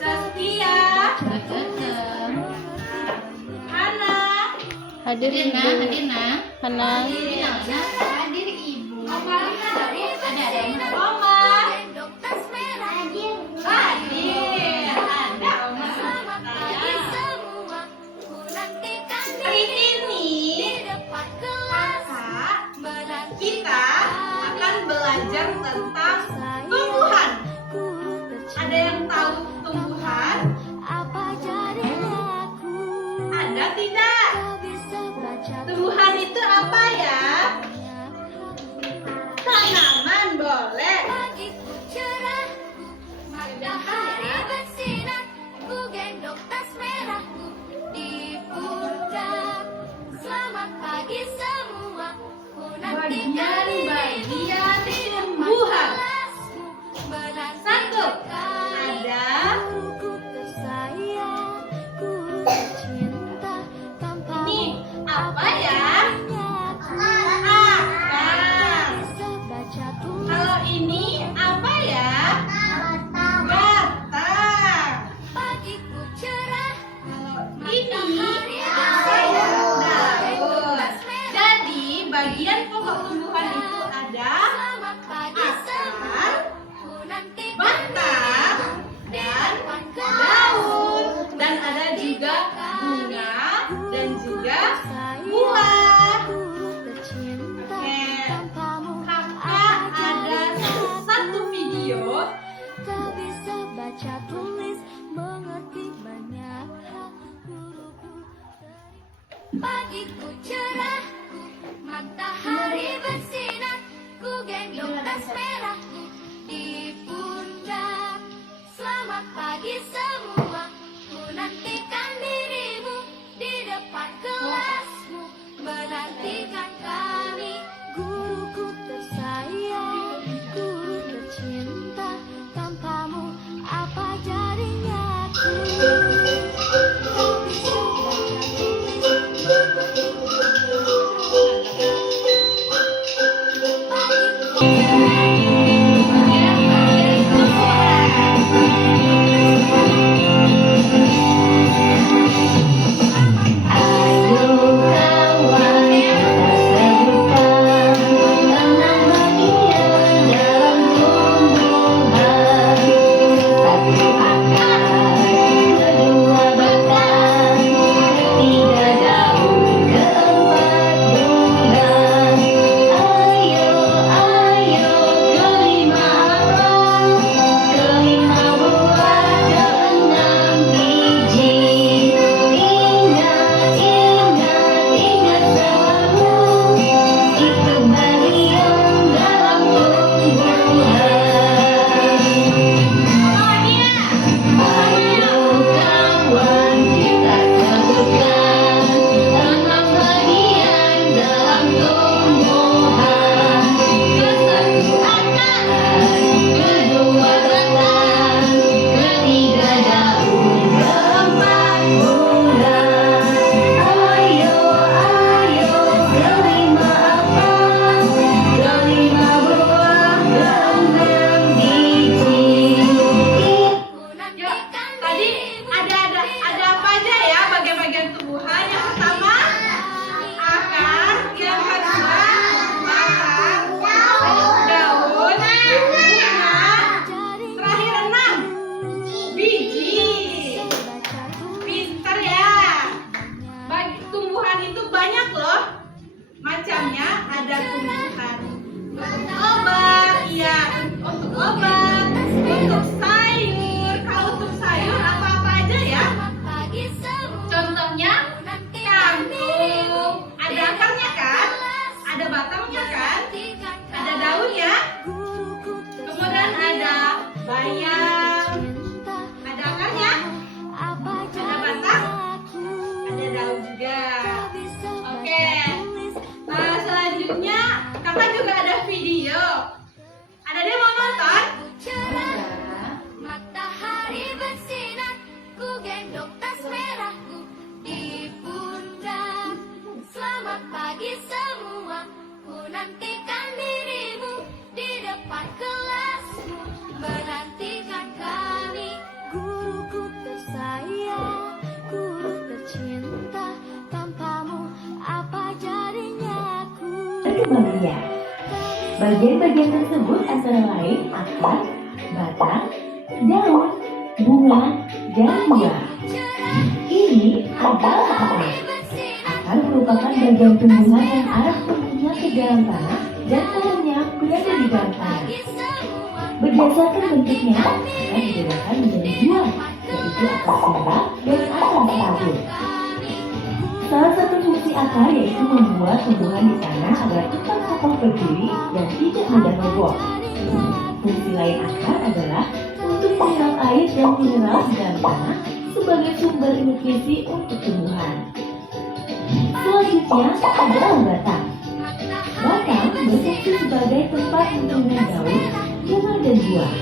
Saskia, Hana, Hadir ibu. Hana. Hadir ibu. Oma hadir. Ada. Oma hadir. Ada Oma. Hari ini kakak kita akan belajar tentang tumbuhan. Ada yang tahu tumbuhan? Ada tidak? Tumbuhan itu apa ya? Tanaman boleh. Matahari bersinar, ku gendong tas merahku di pundak. Selamat pagi semua, ku nantikan Bagian tumbuhan. kelasmu. Satu. Ada Guruku tersayang, guru tercinta, tanpamu ini apa ya? Akang. Akar. Bisa baca tulis. Kalau ini apa ya? Batang. Pagiku cerah, Kalau ini apa ya? Daun. Jadi bagian pokok tumbuhan itu ada selamat pagi semua, akar, ku nantikan batang, dan daun. Dan ada juga bunga dan juga buah. guru tercinta, Oke. tanpamu Kakak ada satu video. tak bisa baca tulis, mengerti banyak hal, guruku dari pagiku cerah, matahari bersinar, ku gendong tas merahku di pundak. Selamat pagi semua, ku nantikan dirimu di depan kelasmu, menantikan kami. Guruku tersayang, guru tercinta, tanpamu apa jadinya aku? Tak bisa baca tulis, mengerti pagiku. bagian. Bagian-bagian tersebut antara lain akar, batang, daun, bunga, dan buah. Ini adalah akar. Akar merupakan bagian tumbuhan yang arah tumbuhnya ke dalam tanah dan pohonnya berada di dalam tanah. Berdasarkan bentuknya, akar dibedakan menjadi dua, yaitu akar sirap dan akar serabut. Salah satu fungsi akar yaitu membuat tumbuhan di tanah agar tetap kokoh berdiri dan tidak mudah roboh. Fungsi lain akar adalah untuk menyerap air dan mineral di dalam tanah sebagai sumber nutrisi untuk tumbuhan. Selanjutnya adalah batang. Batang berfungsi sebagai tempat munculnya daun, bunga dan buah.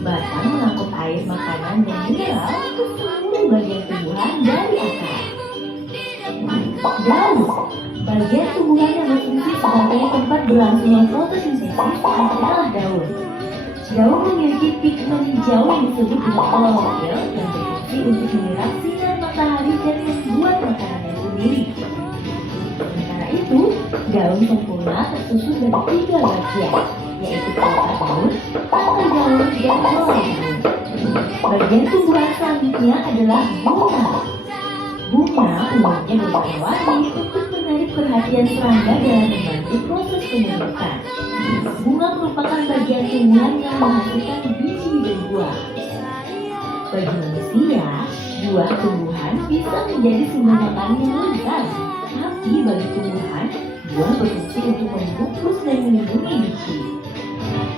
Batang mengangkut air, makanan, dan mineral untuk seluruh bagian tumbuhan dari akar. Daun, bagian tumbuhan yang berfungsi sebagai tempat berlangsungnya fotosintesis adalah daun. Daun memiliki pigmen hijau yang disebut dengan klorofil yang berfungsi untuk menyerap sinar matahari dan membuat makanannya sendiri. Sementara itu, daun sempurna tersusun dari 3 bagian, yaitu permukaan daun, tangkai daun, dan bawah daun. Bagian tumbuhan selanjutnya adalah bunga. Bunga umumnya berwarna-warni untuk menarik perhatian serangga dalam membantu proses penyemprotan. Bunga merupakan bagian tumbuhan yang menghasilkan biji dan buah. Bagi manusia, buah tumbuhan bisa menjadi sumber makanan yang lezat. Tapi bagi tumbuhan, buah berfungsi untuk membungkus dan melindungi biji.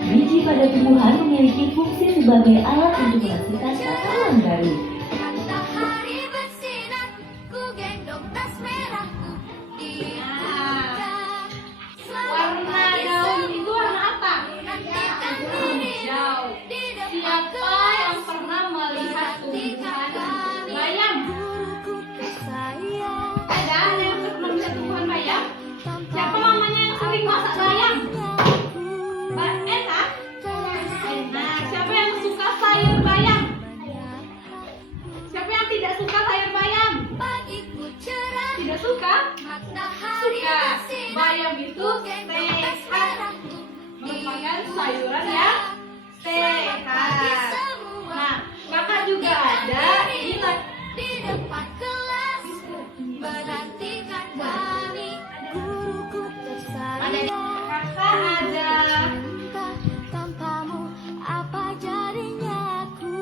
Biji pada tumbuhan memiliki fungsi sebagai alat untuk menghasilkan tanaman baru. Matahari bersinar, ku gendong tas merahku di puncak. Warna daun itu warna apa? Hijau. Siapa yang pernah melihat tumbuhan bayam? Ada yang pernah melihat tumbuhan bayam? Siapa mamanya yang sering masak bayam? Mbak enak? Enak. Siapa yang suka sayur bayam? Siapa yang tidak suka sayur bayam? Tidak suka? Suka. Bayam itu sehat. Merupakan sayuran yang sehat. Nah, kakak juga ada ini Di depan kelas menantikan kami, guruku tersayang. kakak ada Cinta tanpamu apa jadinya aku?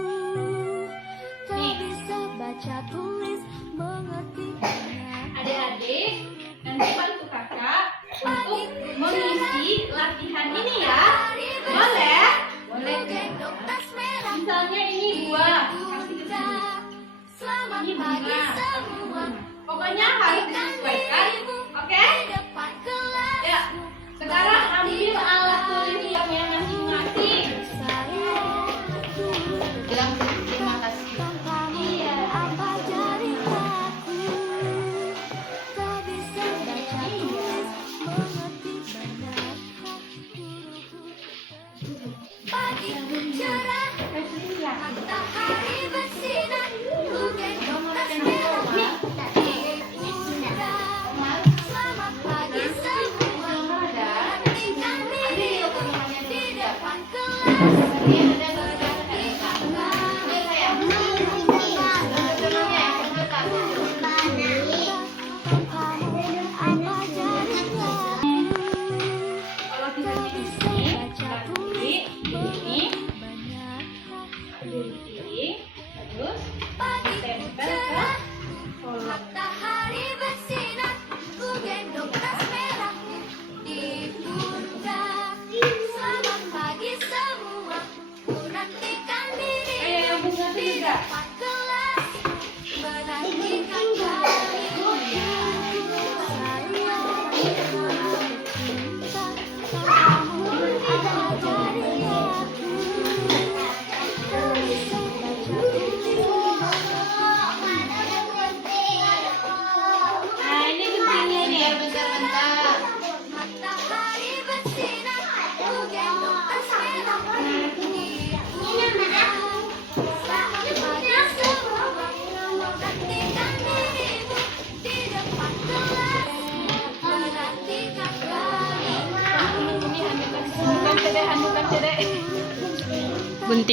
Tak bisa baca tulis mengerti banyak. adik-adik nanti bantu kakak untuk mengisi latihan ini ya. Boleh? Boleh. Gendong tas merah Misalnya ini buah. puncak. Selamat Ini pagi bunga. semua. Pokoknya harus disesuaikan. Oke? Di depan kelas Ya. Sekarang ambil alat tulis yang masing-masing. Bilang terima kasih. Iya. Apa jadinya aku? Tak bisa baca tulis mengerti banyak hal guruku. Pagiku cerah, matahari bersinar, ku gendong tas merah di puncak. Selamat pagi semua, menantikan dirimu di depan kelas. Apa jadinya aku? Kalau kita ini berarti ini berdiri terus tempel ke kolom. Matahari bersinar, ku gendong tas merah di puncak. Selamat pagi semua, ku nantikan diri Yang bunga itu di juga. depan kelas. Menantikan kami, cinta tanpamu apa jadinya aku? Tak bisa baca Nah, ini guntingnya nih. Bentar-bentar. matahari bersinar, ku gendong tas merah di puncak. Selamat pagi semua, menantikan diri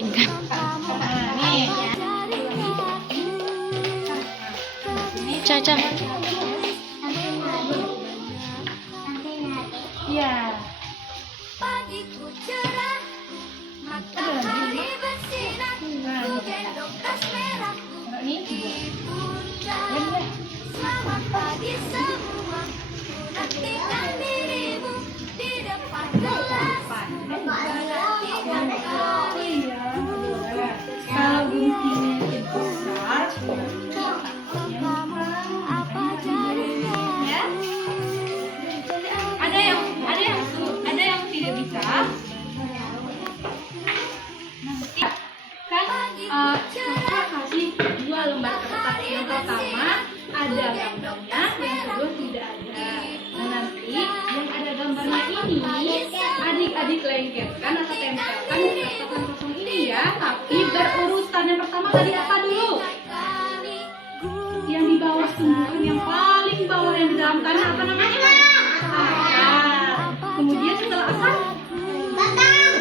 dipentingkan. Nah, nih. Caca. Iya. Pagiku cerah, matahari bersinar, ku gendong tas merahku Nih. di pundak. Selamat pagi semua, ku nantikan dirimu di depan kelas. Menantikan kau. Iya. Kalau guntingnya besar, Apa jadinya? ya. Ada yang tidak bisa. Nanti kan kita kasih 2 lembar kertas. Yang pertama ada gambarnya, yang kedua tidak ada. Nah, nanti yang ada gambarnya ini adik-adik lengketkan atau tempelkan di kertas kosong ini ya, tapi berurutan. Yang pertama tadi apa dulu? Yang di bawah tumbuhan yang paling bawah yang di dalam tanah apa namanya? Akar. Kemudian setelah akar? Batang.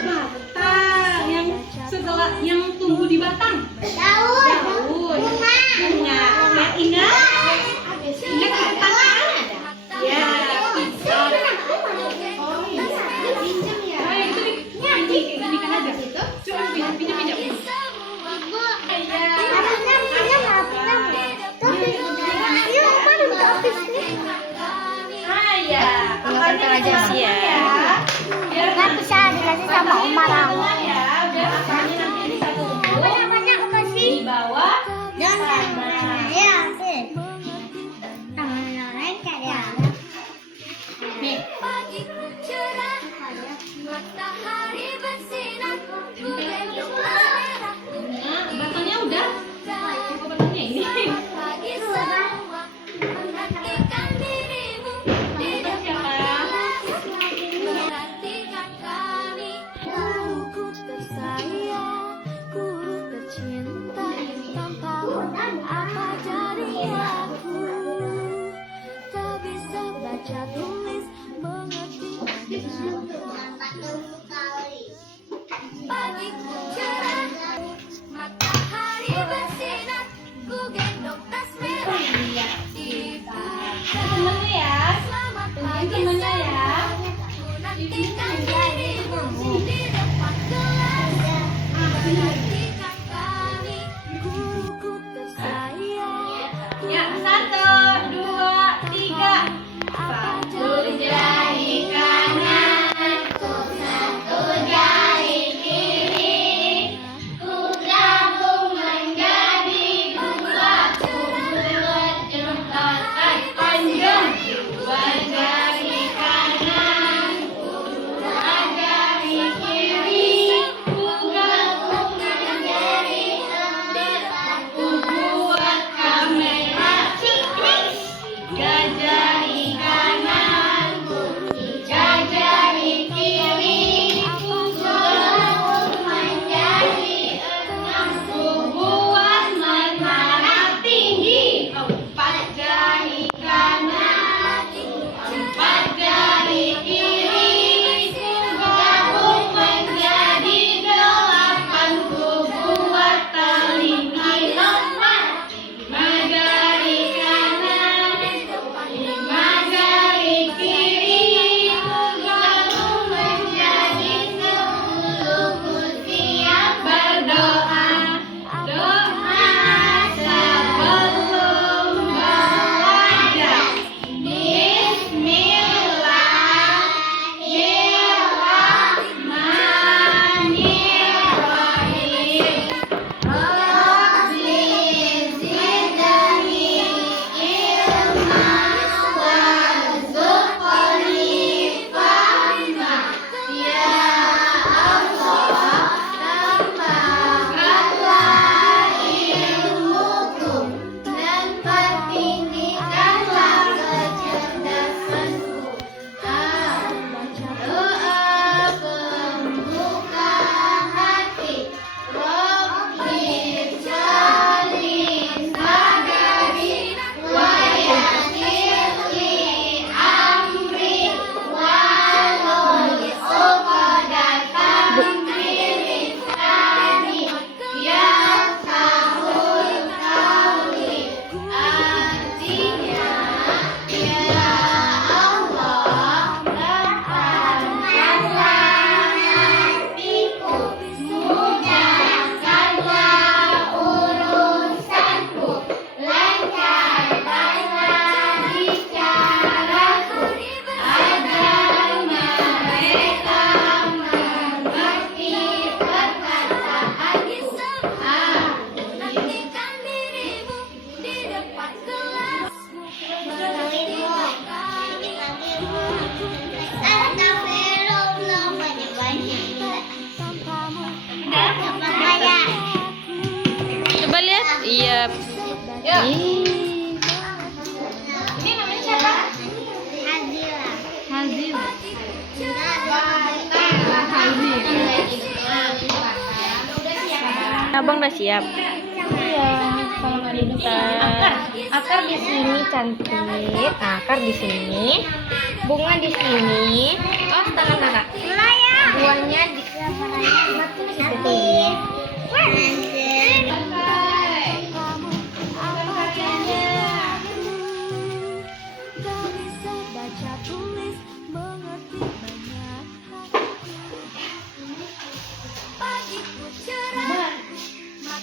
Yang setelah yang tumbuh di batang? Daun. Bunga. Ya, ingat? Ingat kata-kata? Ya, pintar. Oh, yang itu nyanyi kayak gini kan aja. Coba pinjam. Pintar aja sih ya. Biar Nggak bisa dikasih sama Oma Rawa. ya, biar akarnya nanti bisa tumbuh di bawah tanah. Nih, Pagiku cerah, matahari bersinar, ku gendong tas merahku. nah, batangnya udah. Kok batangnya ini? Pagi semua, menantikan dirimu di depan kelas. Menantikan kami. Ku siap. Yuk. Ih. Ini namanya siapa? Adila. Hazil. Abang udah siap. Iya, Akar di sini cantik. Akar di sini. Bunga di sini. Oh, tangan kakak. Buahnya di sini.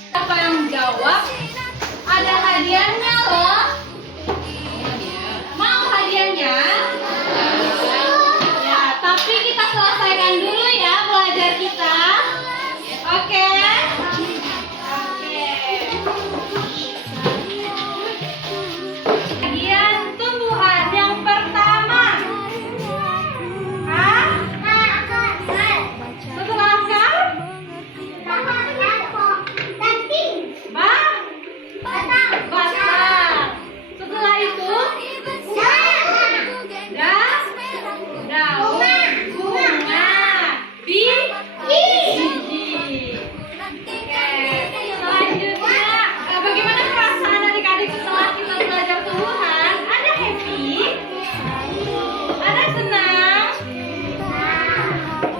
Siapa yang jawab? Ada hadiahnya loh. Mau hadiahnya? Ya, tapi kita selesaikan dulu ya belajar kita. Oke? Oke. Bagian tumbuhan yang pertama. Hah? Setelah akar? Batang. Setelah itu daun, bunga, biji. Selanjutnya, bagaimana perasaan adik-adik setelah kita belajar tumbuhan? Ada happy? Ada senang?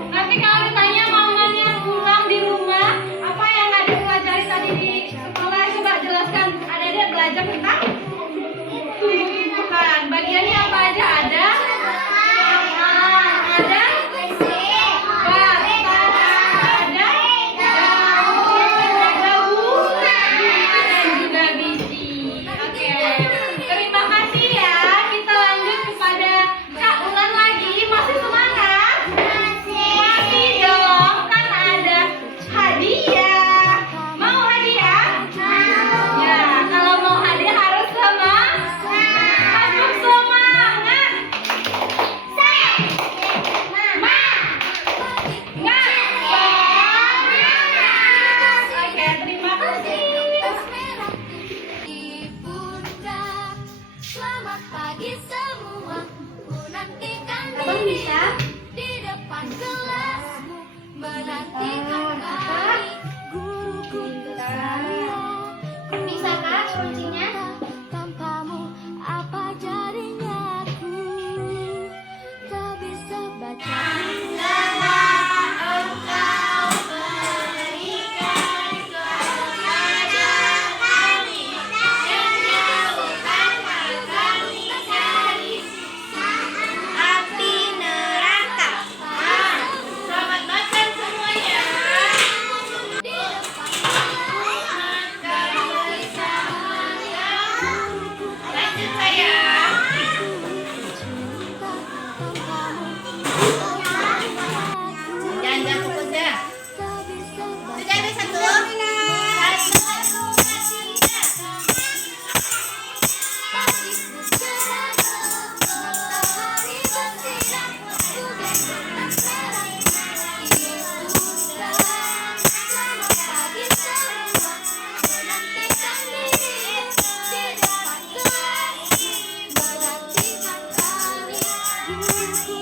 Nanti kalau ditanya mamanya pulang di rumah, apa yang adik pelajari tadi di sekolah, coba jelaskan. Adik-adik belajar tentang tumbuhan. Bagiannya apa aja ada? Ada batang, ada daun, dan juga biji. Oke, terima kasih ya. Kita lanjut kepada Kak Ulan lagi. Masih semangat? Masih dong, kan ada hadiah. Mau hadiah? Ya, kalau mau hadiah harus semangat. Oke, terima kasih. Selamat pagi semua. Ku nantikan Abang bisa? di depan kelasmu, menantikan kami guruku Bisa Kak kuncinya? tanpamu apa jadinya aku tak bisa baca. Api neraka. Selamat makan semuanya. Lanjut sayang. Jangan pukul dah. Sudah ada satu. Menantikan kami guruku